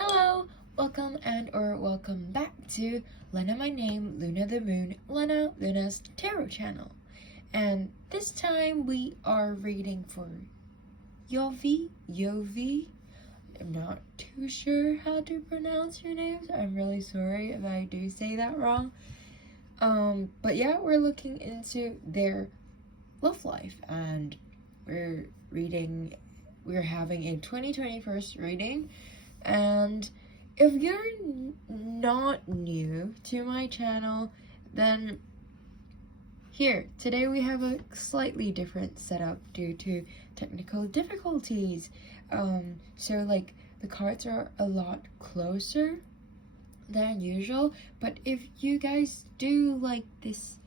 Hello, welcome back to Lena My Name, Luna the Moon, Luna's Tarot channel. And this time we are reading for Yovi. I'm not too sure how to pronounce your names. I'm really sorry if I do say that wrong. But yeah, we're looking into their love life, and we're having a 2021 reading. And if you're not new to my channel, then today we have a slightly different setup due to technical difficulties. So like the cards are a lot closer than usual, but if you guys do like this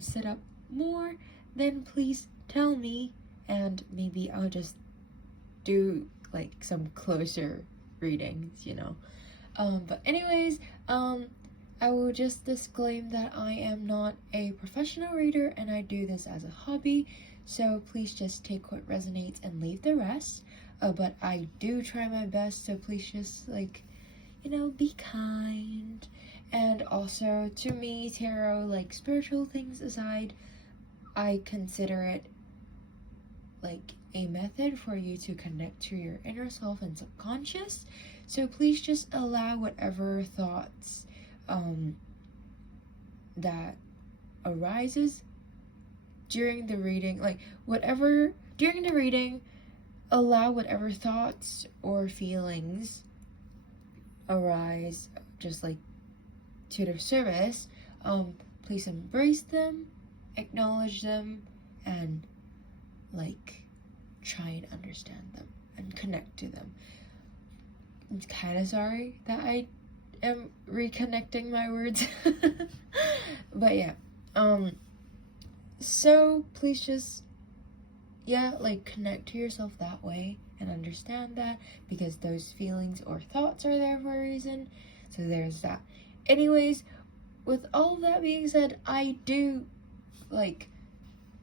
setup more, then please tell me, and maybe I'll just do like some closer readings, but anyways, I will just disclaim that I am not a professional reader and I do this as a hobby, so please just take what resonates and leave the rest. But I do try my best, so please just be kind. And also, to me, tarot, like spiritual things aside, I consider it like a method for you to connect to your inner self and subconscious. So please just allow whatever thoughts that arises during the reading, allow whatever thoughts or feelings arise just like to the surface. Please embrace them, acknowledge them, and try and understand them and connect to them. I'm kind of sorry that I am reconnecting my words. But yeah, so please just connect to yourself that way and understand that, because those feelings or thoughts are there for a reason. So there's that. Anyways, with all of that being said, I do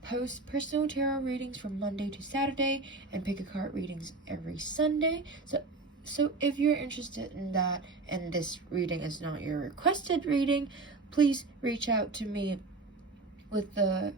post personal tarot readings from Monday to Saturday and pick a card readings every Sunday. So if you're interested in that and this reading is not your requested reading, please reach out to me with the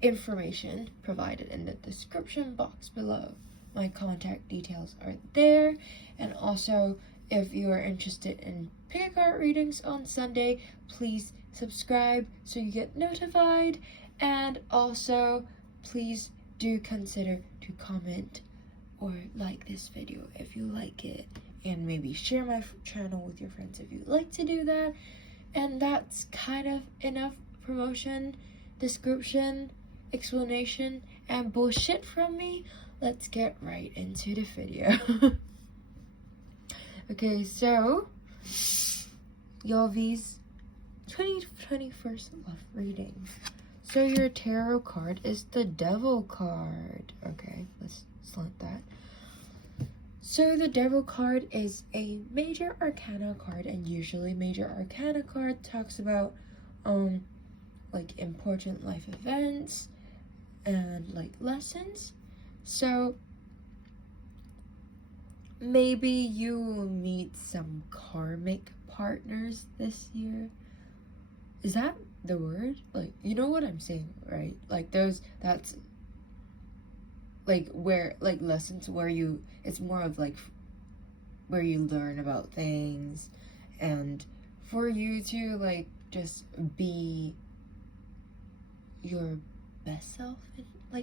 information provided in the description box below. My contact details are there. And also, if you are interested in pick a card readings on Sunday, please subscribe so you get notified. And also, please do consider to comment or like this video if you like it, and maybe share my channel with your friends if you'd like to do that. And that's kind of enough promotion, description, explanation, and bullshit from me. Let's get right into the video. Okay, so Yovi's 2021 love reading. So your tarot card is the Devil card. Okay, let's slant that. So the Devil card is a major arcana card, and usually major arcana card talks about important life events and lessons. So maybe you will meet some karmic partners this year. Is that the word? You know what I'm saying, right? That's where lessons where it's more of where you learn about things, and for you to just be your best self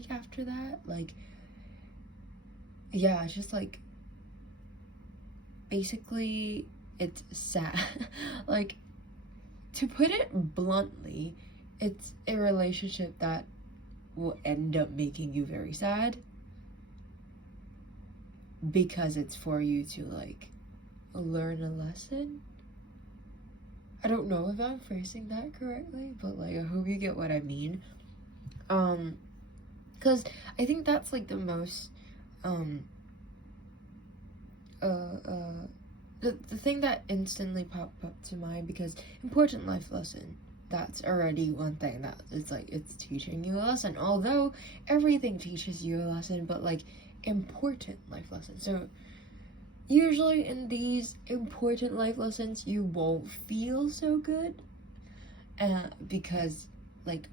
after that. Just basically it's sad. To put it bluntly, it's a relationship that will end up making you very sad, because it's for you to learn a lesson. I don't know if I'm phrasing that correctly, but I hope you get what I mean. Because I think that's the most the thing that instantly popped up to mind, because important life lesson, that's already one thing that it's teaching you a lesson, although everything teaches you a lesson, but important life lessons. So usually in these important life lessons you won't feel so good, because like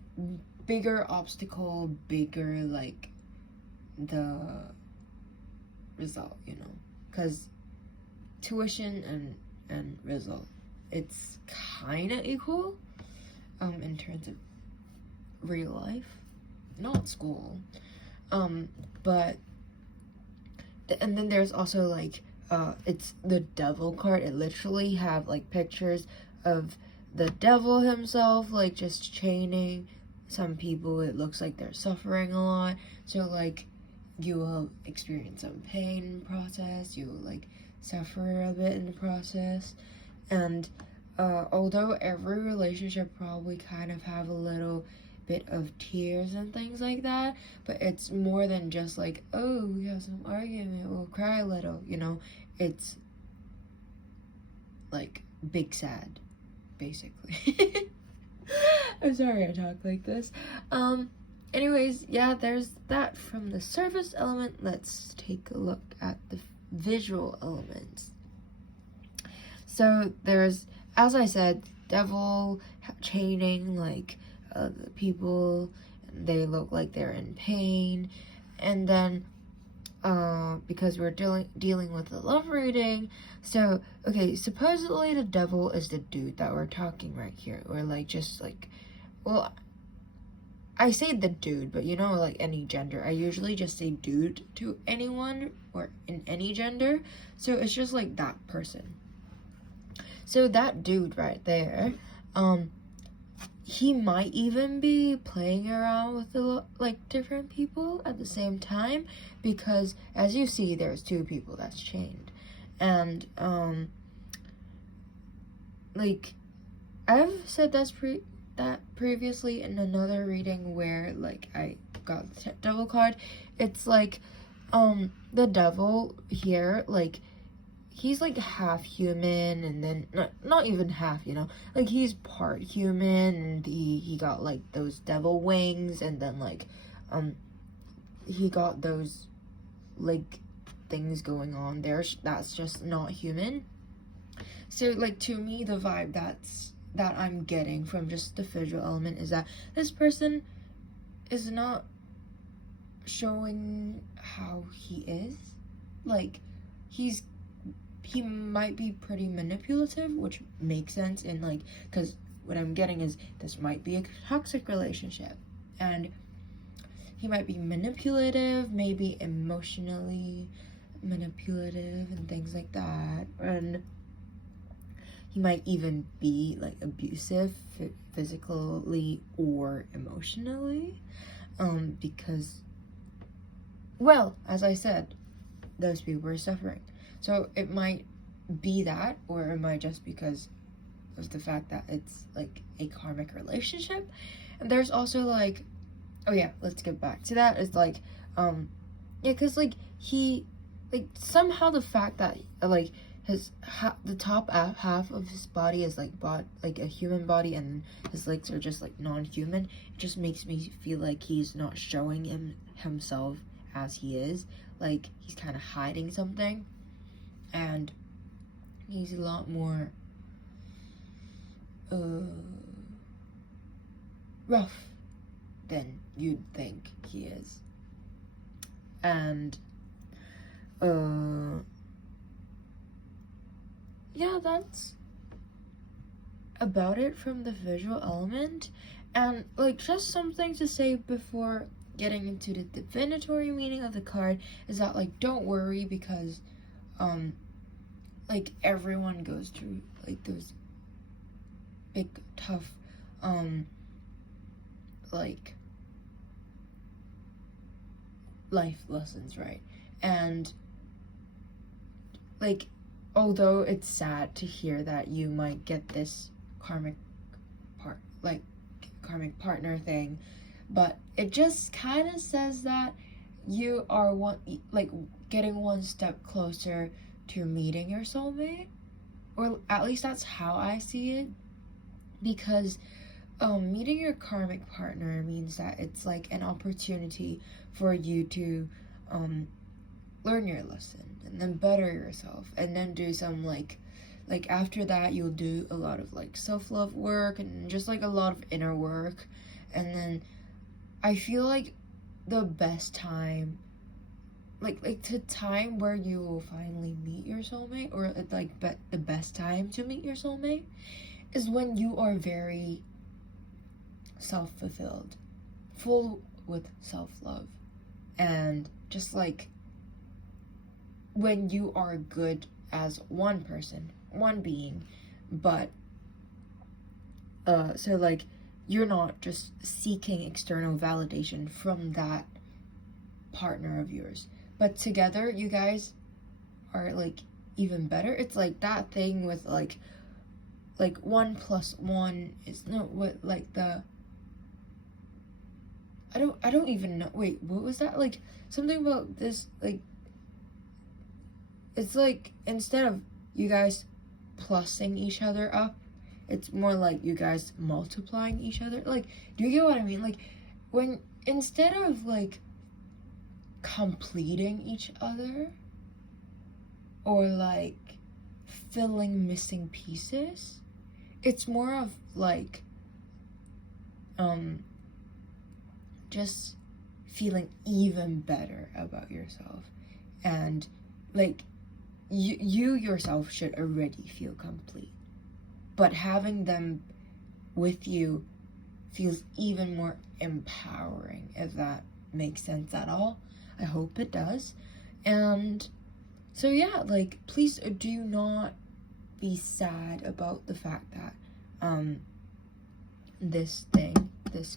bigger obstacle, bigger like the result, you know, because tuition and result, it's kind of equal in terms of real life, not school. But and then there's also like it's the devil card. It literally have like pictures of the devil himself, like just chaining some people. It looks like they're suffering a lot, so like you will experience some pain in the process, you will like suffer a bit in the process. And although every relationship probably kind of have a little bit of tears and things like that, but it's more than just like, oh, we have some argument, we'll cry a little, you know. It's like big sad, basically. I'm sorry I talk like this. Anyways, yeah, there's that from the surface element. Let's take a look at the visual elements. So there's, as I said, devil chaining like the people, they look like they're in pain. And then because we're dealing with a love reading, so okay, supposedly the devil is the dude that we're talking right here, or like just like, well, I say the dude, but you know, like any gender, I usually just say dude to anyone or in any gender, so it's just like that person. So that dude right there, he might even be playing around with like different people at the same time, because as you see, there's two people that's chained. And like I've said that previously in another reading where like I got the devil card. It's like the devil here, like he's like half human, and then not even half, you know, like he's part human, and he got like those devil wings, and then like he got those like things going on there that's just not human. So like to me, the vibe that I'm getting from just the visual element is that this person is not showing how he is. Like he might be pretty manipulative, which makes sense in like, because what I'm getting is this might be a toxic relationship, and he might be manipulative, maybe emotionally manipulative and things like that, and he might even be like abusive physically or emotionally, because, well, as I said, those people are suffering. So it might be that, or it might just because of the fact that it's like a karmic relationship. And there's also like, oh yeah, let's get back to that. It's like, yeah, because like he, like somehow the fact that like the top half of his body is like like a human body, and his legs are just like non-human, it just makes me feel like he's not showing himself as he is. Like he's kind of hiding something, and he's a lot more rough than you'd think he is. And yeah, that's about it from the visual element. And like just something to say before getting into the divinatory meaning of the card is that like don't worry, because like everyone goes through like those big tough like life lessons, right? And like although it's sad to hear that you might get this karmic partner thing, but it just kind of says that you are getting one step closer to meeting your soulmate, or at least that's how I see it, because meeting your karmic partner means that it's like an opportunity for you to learn your lesson and then better yourself, and then do some like after that you'll do a lot of like self-love work and just like a lot of inner work. And then I feel like the best time, like the time where you will finally meet your soulmate, or like the best time to meet your soulmate, is when you are very self-fulfilled, full with self-love, and just like when you are good as one person, one being, but so like you're not just seeking external validation from that partner of yours, but together you guys are like even better. It's like that thing with like 1 + 1 is no what like the I don't even know. Wait, what was that? Like something about this, like it's like instead of you guys plussing each other up, it's more like you guys multiplying each other. Like, do you get what I mean? Like, when instead of like completing each other or like filling missing pieces, it's more of like just feeling even better about yourself. And like you yourself should already feel complete, but having them with you feels even more empowering, if that makes sense at all. I hope it does. And so yeah, like please do not be sad about the fact that this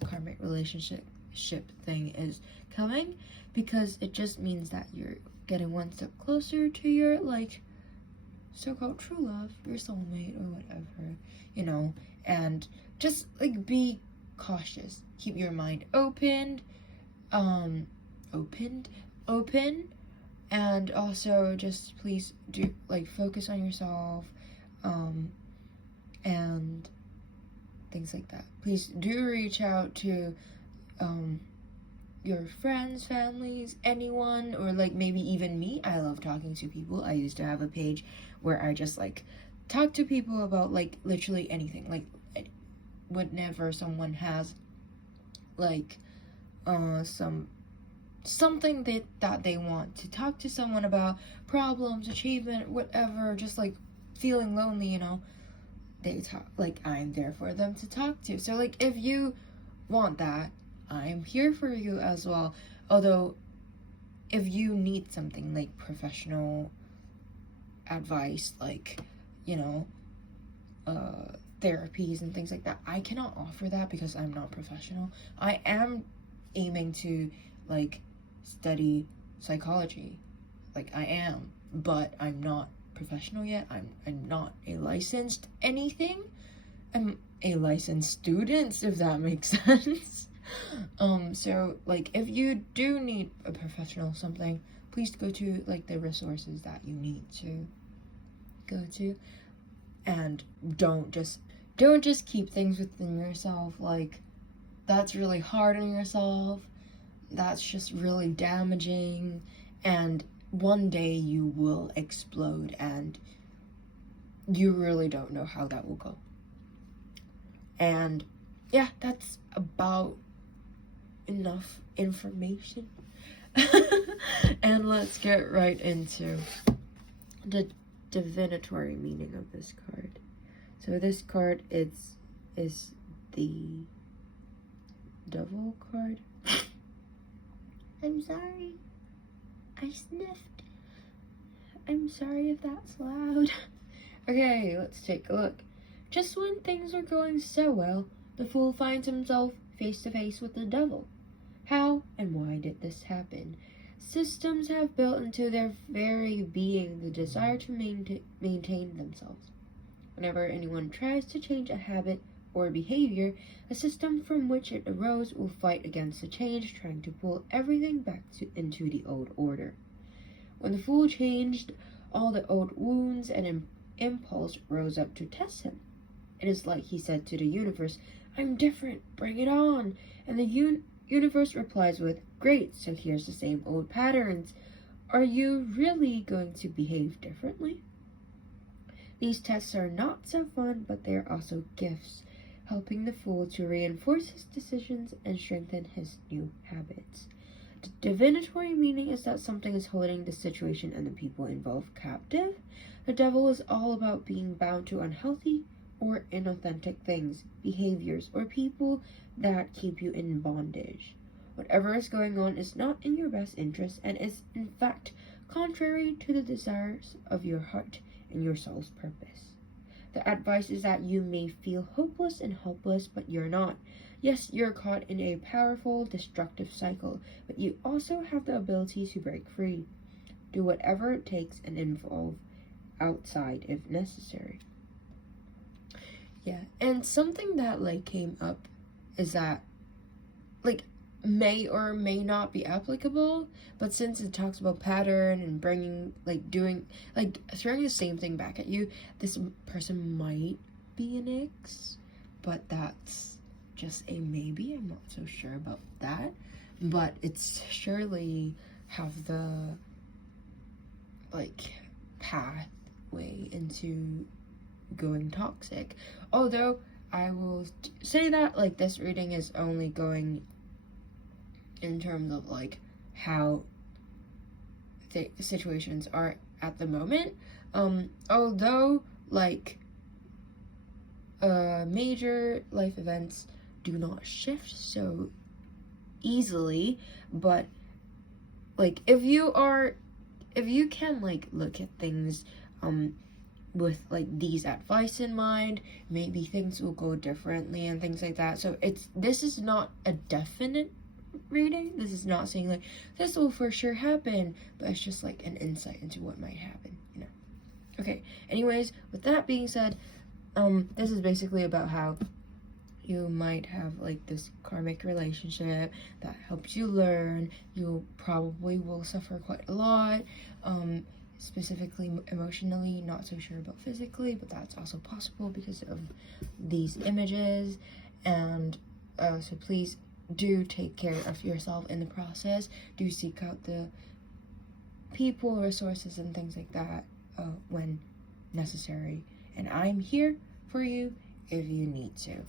karmic relationship thing is coming, because it just means that you're getting one step closer to your like so-called true love, your soulmate or whatever, you know. And just like be cautious, keep your mind open, and also just please do like focus on yourself, and things like that. Please do reach out to your friends, families, anyone, or like maybe even me. I love talking to people. I used to have a page where I just like talk to people about like literally anything, like whenever someone has like something that they want to talk to someone about, problems, achievement, whatever, just like feeling lonely, you know, they talk, like I'm there for them to talk to. So like if you want that, I'm here for you as well. Although if you need something like professional advice, like, you know, therapies and things like that, I cannot offer that because I'm not professional. I am aiming to like study psychology, like I am, but I'm not professional yet. I'm not a licensed anything. I'm a licensed student, if that makes sense. So like if you do need a professional something, please go to like the resources that you need to go to, and don't just keep things within yourself. Like that's really hard on yourself. That's just really damaging, and one day you will explode, and you really don't know how that will go. And yeah, that's about enough information. And let's get right into the divinatory meaning of this card. So this card is the Devil card. I'm sorry, I sniffed. I'm sorry if that's loud. Okay, let's take a look. Just when things are going so well, the fool finds himself face to face with the devil. How and why did this happen? Systems have built into their very being the desire to maintain themselves. Whenever anyone tries to change a habit or behavior, a system from which it arose will fight against the change, trying to pull everything back into the old order. When the fool changed, all the old wounds and impulse rose up to test him. It is like he said to the universe, "I'm different, bring it on." And the universe replies with, "Great, so here's the same old patterns. Are you really going to behave differently? These tests are not so fun, but they are also gifts, helping the fool to reinforce his decisions and strengthen his new habits. The divinatory meaning is that something is holding the situation and the people involved captive. The devil is all about being bound to unhealthy or inauthentic things, behaviors, or people that keep you in bondage. Whatever is going on is not in your best interest and is, in fact, contrary to the desires of your heart and your soul's purpose. The advice is that you may feel hopeless and helpless, but you're not. Yes, you're caught in a powerful, destructive cycle, but you also have the ability to break free. Do whatever it takes and involve outside if necessary. Yeah, and something that came up is that may or may not be applicable, but since it talks about pattern and bringing doing throwing the same thing back at you, this person might be an ex, but that's just a maybe. I'm not so sure about that, but it's surely have the pathway into going toxic. Although I will say that this reading is only going in terms of how the situations are at the moment. Although major life events do not shift so easily, but if you can look at things with these advice in mind, maybe things will go differently and things like that. So this is not a definite reading. This is not saying this will for sure happen, but it's just an insight into what might happen, Okay, anyways, with that being said, this is basically about how you might have this karmic relationship that helps you learn. You probably will suffer quite a lot, specifically emotionally, not so sure about physically, but that's also possible because of these images. And so please do take care of yourself in the process. Do seek out the people, resources, and things like that when necessary. And I'm here for you if you need to.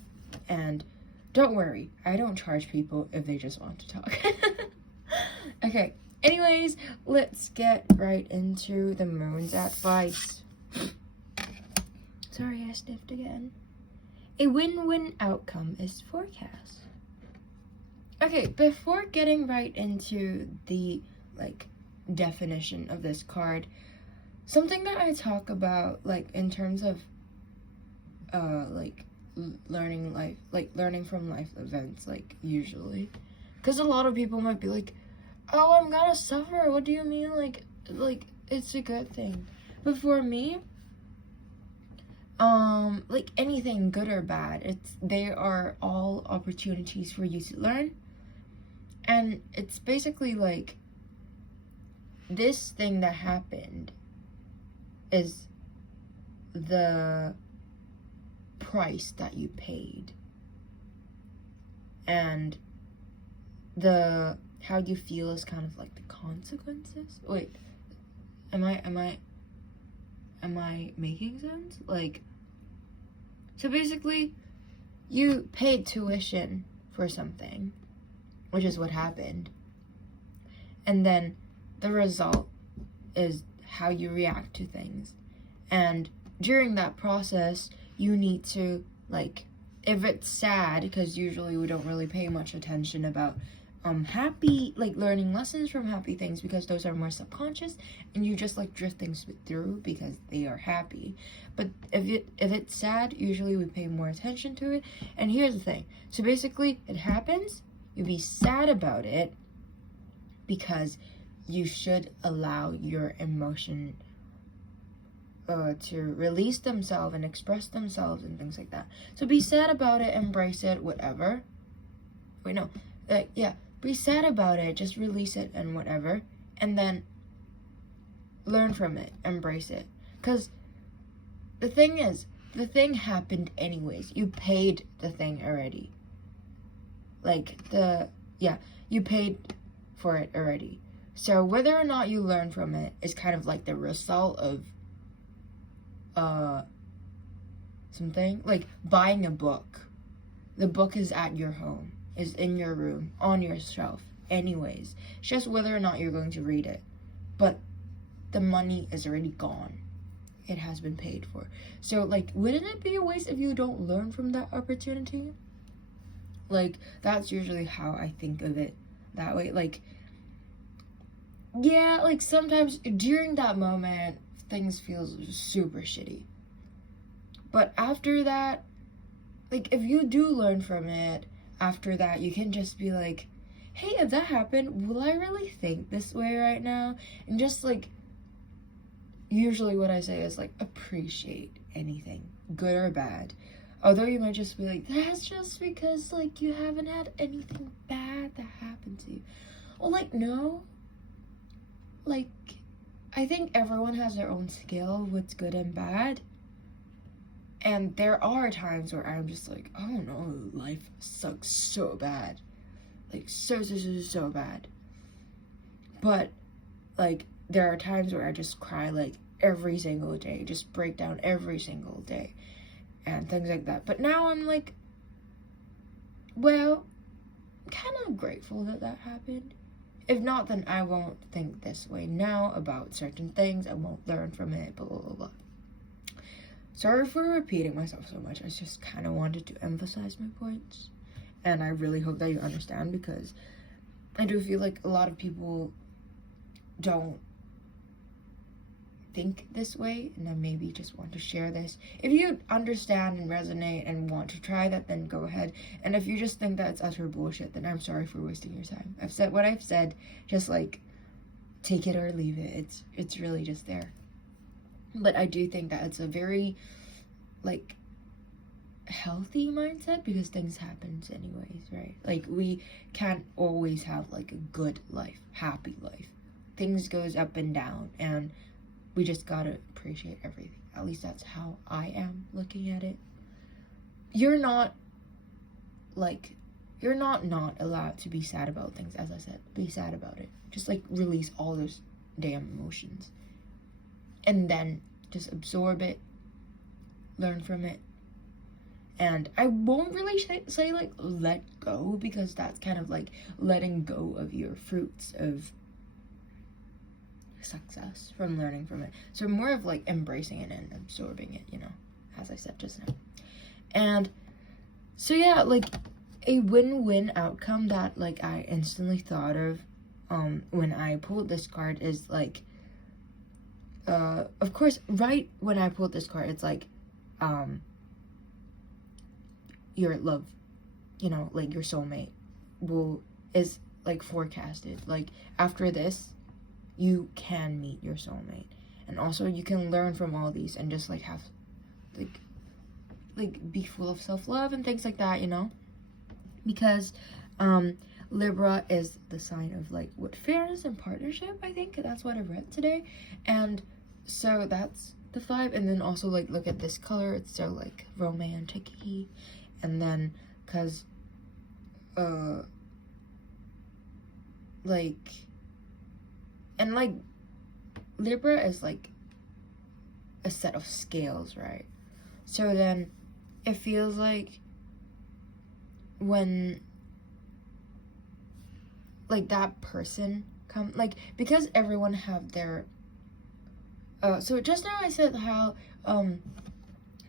And don't worry, I don't charge people if they just want to talk. Okay, anyways, let's get right into the moon's advice. Sorry, I sniffed again. A win-win outcome is forecast. Okay, before getting right into the definition of this card, something that I talk about in terms of learning from life events, usually, because a lot of people might be oh, I'm gonna suffer, what do you mean, it's a good thing. But for me, anything good or bad, they are all opportunities for you to learn. And it's basically this thing that happened is the price that you paid, and how you feel is kind of the consequences. Wait, am I making sense? So basically, you paid tuition for something, which is what happened, and then the result is how you react to things. And during that process, you need to if it's sad, because usually we don't really pay much attention about happy learning lessons from happy things, because those are more subconscious and you just drift things through because they are happy. But if it's sad, usually we pay more attention to it. And here's the thing, so basically it happens, you be sad about it, because you should allow your emotion to release themselves and express themselves and things like that. So be sad about it, embrace it, whatever. Wait, no, be sad about it, just release it and whatever, and then learn from it, embrace it. Because the thing is, the thing happened anyways. You paid the thing already. You paid for it already. So whether or not you learn from it is kind of like the result of something. Like buying a book. The book is at your home, is in your room, on your shelf anyways. It's just whether or not you're going to read it. But the money is already gone. It has been paid for. So like, wouldn't it be a waste if you don't learn from that opportunity? Like, that's usually how I think of it that way. Like, yeah, like sometimes during that moment things feel super shitty, but after that, like, if you do learn from it after that, you can just be like, hey, if that happened, will I really think this way right now? And just like, usually what I say is like, appreciate anything, good or bad. Although you might just be like, that's just because like you haven't had anything bad that happened to you. Well, like, no. Like, I think everyone has their own scale of what's good and bad. And there are times where I'm just like, oh no, life sucks so bad. Like, so bad. But, like, there are times where I just cry, like, every single day. Just break down every single day. And things like that. But now I'm like, well, kind of grateful that that happened. If not, then I won't think this way now about certain things. I won't learn from it, blah, blah, blah, blah. Sorry for repeating myself so much. I just kind of wanted to emphasize my points. And I really hope that you understand, because I do feel like a lot of people don't think this way, and I maybe just want to share this. If you understand and resonate and want to try that, then go ahead. And if you just think that it's utter bullshit, then I'm sorry for wasting your time. I've said what I've said. Just like, take it or leave it. It's really just there. But I do think that it's a very like healthy mindset, because things happen anyways, right? Like, we can't always have like a good life, happy life. Things goes up and down, and we just gotta appreciate everything. At least that's how I am looking at it. You're not allowed to be sad about things. As I said, be sad about it. Just like release all those damn emotions, and then just absorb it, learn from it. And I won't really say like let go, because that's kind of like letting go of your fruits of success from learning from it. So more of like embracing it and absorbing it, you know, as I said just now. And so yeah, like a win-win outcome that like I instantly thought of when I pulled this card is like, of course, right when I pulled this card, it's like your love, you know, like your soulmate is like forecasted. Like, after this, you can meet your soulmate, and also you can learn from all these and just like have like be full of self-love and things like that, you know, because Libra is the sign of like what, fairness and partnership. I think that's what I read today. And so that's the vibe. And then also like, look at this color, it's so like romantic-y. And then because like, and like Libra is like a set of scales, right? So then it feels like when like that person come, like, because everyone have their so just now I said how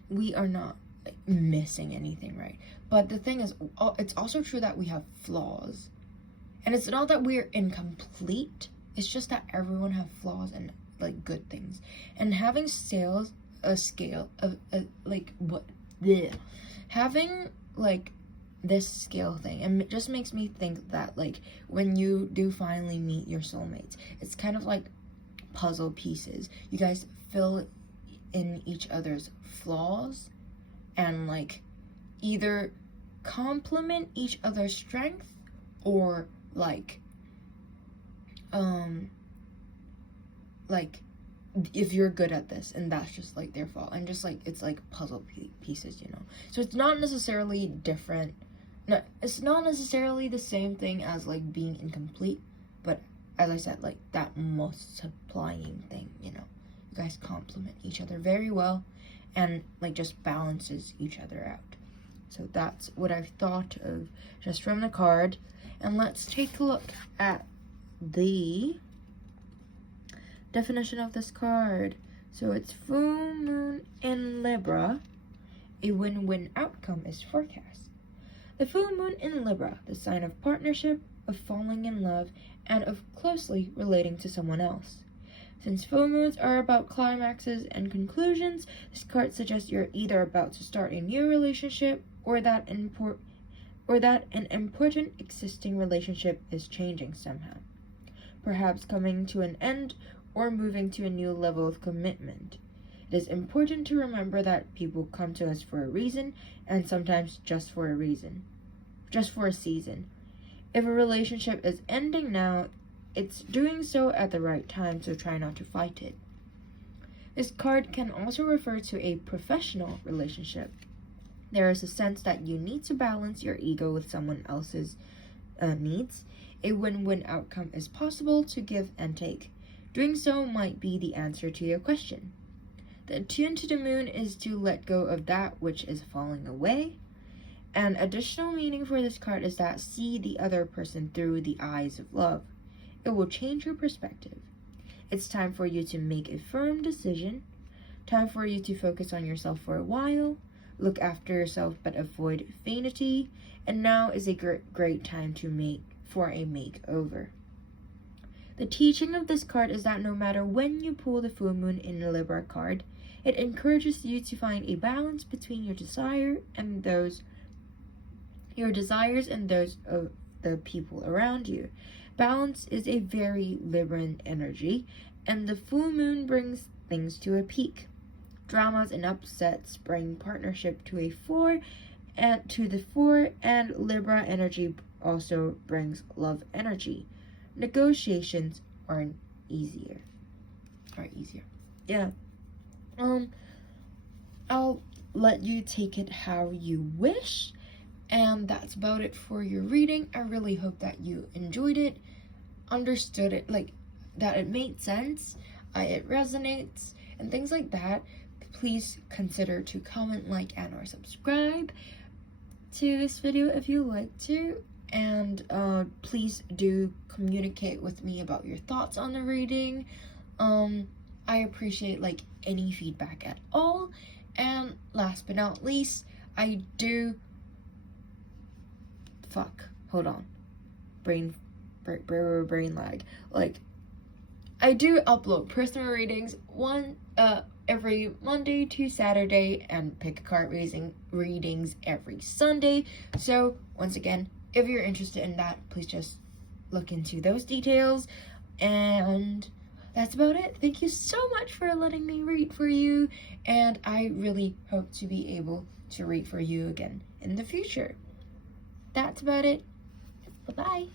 we are not like missing anything, right? But the thing is, it's also true that we have flaws, and it's not that we're incomplete. It's just that everyone have flaws and like good things. And having a scale of like what, bleh, having like this scale thing, and it just makes me think that like when you do finally meet your soulmates, it's kind of like puzzle pieces. You guys fill in each other's flaws and like either complement each other's strength, or like if you're good at this and that's just like their fault, and just like it's like puzzle pieces, you know. So it's not necessarily different. No, it's not necessarily the same thing as like being incomplete, but as I said, like that multiplying thing, you know. You guys complement each other very well and like just balances each other out. So that's what I've thought of just from the card. And let's take a look at the definition of this card. So it's full moon in Libra. A win-win outcome is forecast. The full moon in Libra, the sign of partnership, of falling in love, and of closely relating to someone else. Since full moons are about climaxes and conclusions, this card suggests you're either about to start a new relationship or that an important existing relationship is changing somehow, perhaps coming to an end or moving to a new level of commitment. It is important to remember that people come to us for a reason, and sometimes just for a season. If a relationship is ending now, it's doing so at the right time, so try not to fight it. This card can also refer to a professional relationship. There is a sense that you need to balance your ego with someone else's needs. A win-win outcome is possible to give and take. Doing so might be the answer to your question. The attune to the moon is to let go of that which is falling away. An additional meaning for this card is that see the other person through the eyes of love. It will change your perspective. It's time for you to make a firm decision. Time for you to focus on yourself for a while. Look after yourself but avoid vanity. And now is a great time for a makeover. The teaching of this card is that no matter when you pull the full moon in the Libra card, it encourages you to find a balance between your desires and those of the people around you. Balance is a very Libran energy, and the full moon brings things to a peak. Dramas and upsets bring partnership to the fore, and Libra energy also brings love energy. Negotiations are easier. Yeah. I'll let you take it how you wish. And that's about it for your reading. I really hope that you enjoyed it, understood it, like that it made sense, it resonates, and things like that. Please consider to comment, like, and or subscribe to this video if you like to. And please do communicate with me about your thoughts on the reading. I appreciate like any feedback at all. And last but not least, I do brain lag. Like, I do upload personal readings every Monday to Saturday, and pick a card readings every Sunday. So once again, if you're interested in that, please just look into those details. And that's about it. Thank you so much for letting me read for you, and I really hope to be able to read for you again in the future. That's about it. Bye-bye.